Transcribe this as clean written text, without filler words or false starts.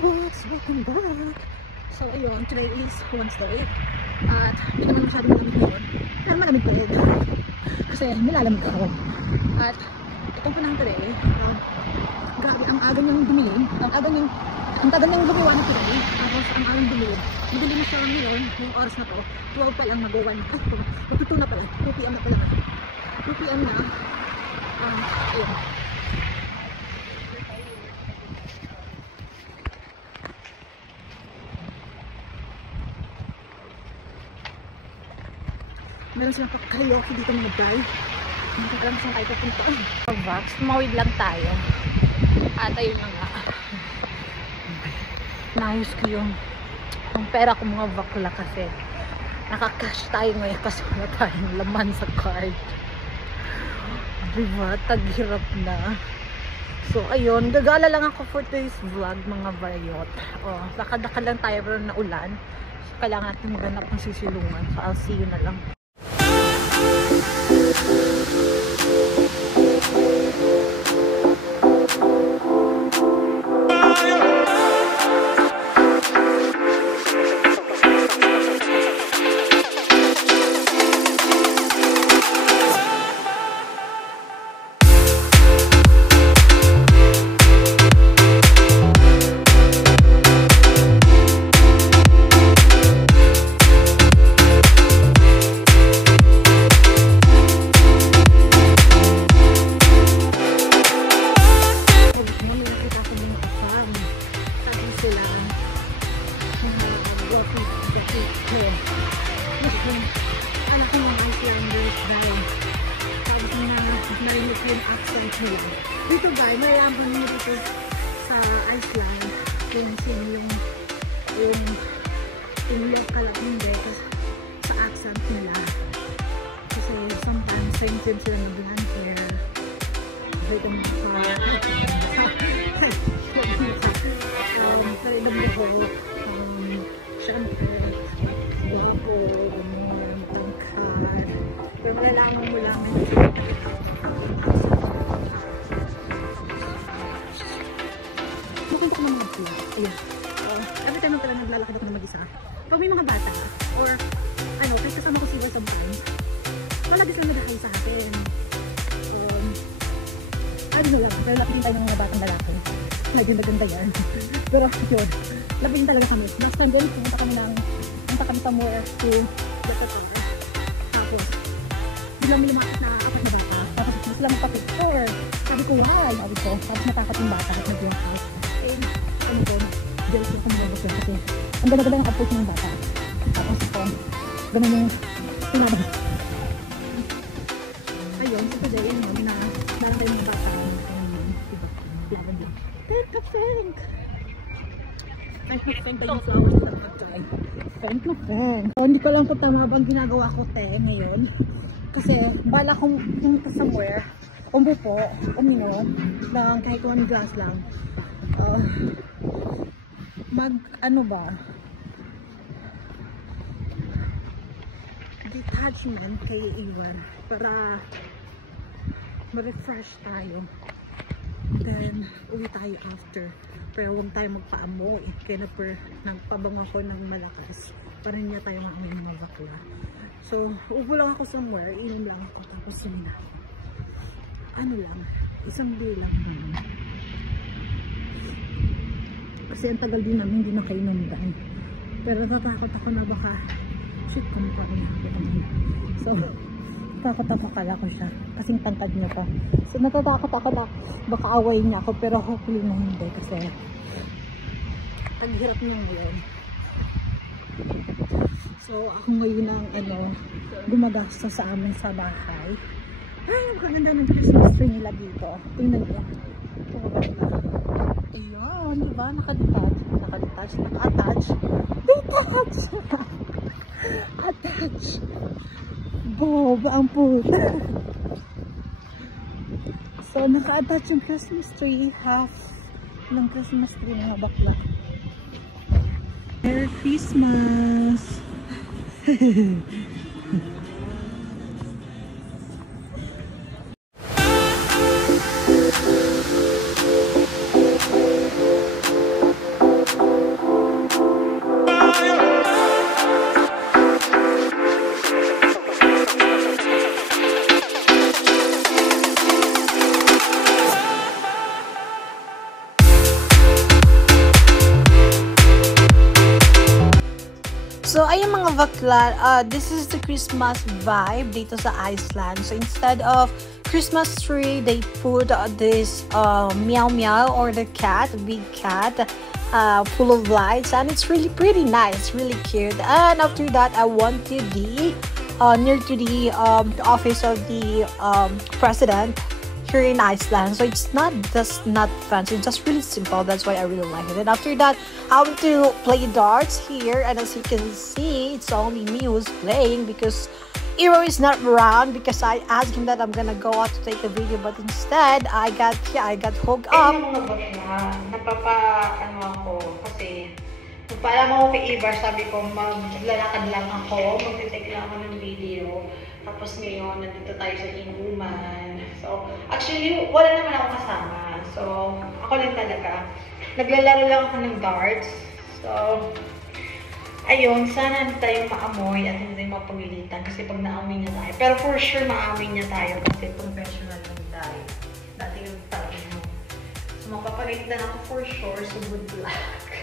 Loves, welcome back! So ayun, today is Wednesday at hindi naman masyadong malamig ngayon, pero malamig ko rin kasi nilalamig ako. At itong panahon today, grabe, ang aga niyang dumilim, ang tagal niyang gumawa na today, tapos ang aga niyang dumilim. Madilim na siya ngayon, yung oras na to, 12 pa lang, mag-1, magtuto na pala, 2 PM na pala, 2 PM na, ayun. Meron silang karaoke dito mga bay. Hindi ko alam saan tayo pupunta. Vax, tumawid lang tayo. At ayun na nga. Naayos ko yung pera ko mga bakla kasi nakakash tayo ngayon kasi wala tayong laman sa card. Diba? Taghirap na. So ayun, gagala lang ako for today's vlog mga bayot. Oh, lakad-lakad lang tayo pero naulan. So, kailangan natin maghanap ng sisilungan. So I'll see you na lang. Dito guys, mayroon niyo dito sa Iceland yung local at hindi sa accent nila. Kasi sometimes same sila ng blonde hair, rhythm of syempre, guwapo, tangkad. Pero malalaman mo lang ayun. Every time pala naglalakad ako na mag-isa. Pag may mga bata, or ano, kahit kasama ko sila sometimes, malagi sila nag-hi sa akin. Ano lang, pero lapitin tayo ng mga batang lalaki. Medyo maganda yan. Pero yun, lapitin talaga kami. Last time din, pumunta kami somewhere to get the car. Tapos, biglang may lumakit na apat na bata. Tapos, mas lang magpapicture. Sabi ko, hi! Sabi ko, tapos natakot yung bata at nag-yung ano ko, jealous ako mga kasi ang ganda-ganda ng approach ng bata. Tapos ito, ganun yung pinabas. Ayun, so today, yun na natin yung bata. Diba? Thank you, thank! Thank you, thank you, flowers na nag-try. Thank you, thank! So, hindi ko lang kung tama bang ginagawa ko ngayon. Kasi, bala kong pumunta somewhere, umupo, uminom, ng kahit 1 glass lang. Ano ba, detachment kay Iwan para ma-refresh tayo, then uwi tayo after, pero huwag tayo magpaamoy kaya nagpabango ako ng malakas para niya tayo maamoy ng mga bakla. So upo lang ako somewhere, inom lang ako, tapos yun na, ano lang, isang day lang naman. Kasi ang tagal din namin hindi nakainuman. Pero natatakot ako na baka shit kung parang so takot ako, kala ko siya kasing tangkad niya pa. So natatakot ako na baka away niya ako, pero hopefully na hindi kasi ang hirap niyang ngayon. So ako ngayon ang gumagasta sa amin sa bahay. Ay, ang ganda ng Christmas tree nila dito. Tingnan niyo. Ayun, diba? Naka-attach. Detach! Attach! Bob, ang puta. So, naka-attach yung Christmas tree. Half ng Christmas tree mga bakla. Merry Christmas! So, ayun mga bakla, this is the Christmas vibe dito sa Iceland. So, instead of Christmas tree, they put this meow meow or the cat, big cat, full of lights, and it's really pretty nice, really cute. And after that, I went to the near to the office of the president here in Iceland. So it's not fancy, it's just really simple. That's why I really like it. And after that, I went to play darts here, and as you can see, it's only me who's playing because Iro is not around, because I asked him that I'm gonna go out to take a video, but instead I got hooked up. Kasi nagpaalam ako kay Ibar, sabi ko maglalakad lang ako, mag-take lang ako ng video. Tapos ngayon, nandito tayo sa inuman. So, actually, wala naman ako kasama. So, ako lang talaga. Naglalaro lang ako ng darts. So, ayun, sana hindi tayo maamoy at hindi mapagilitan kasi pag naamoy niya tayo. Pero for sure, maamoy niya tayo kasi professional lang tayo. Dati yung tayo. So, mapapagalitan ako for sure, so good luck.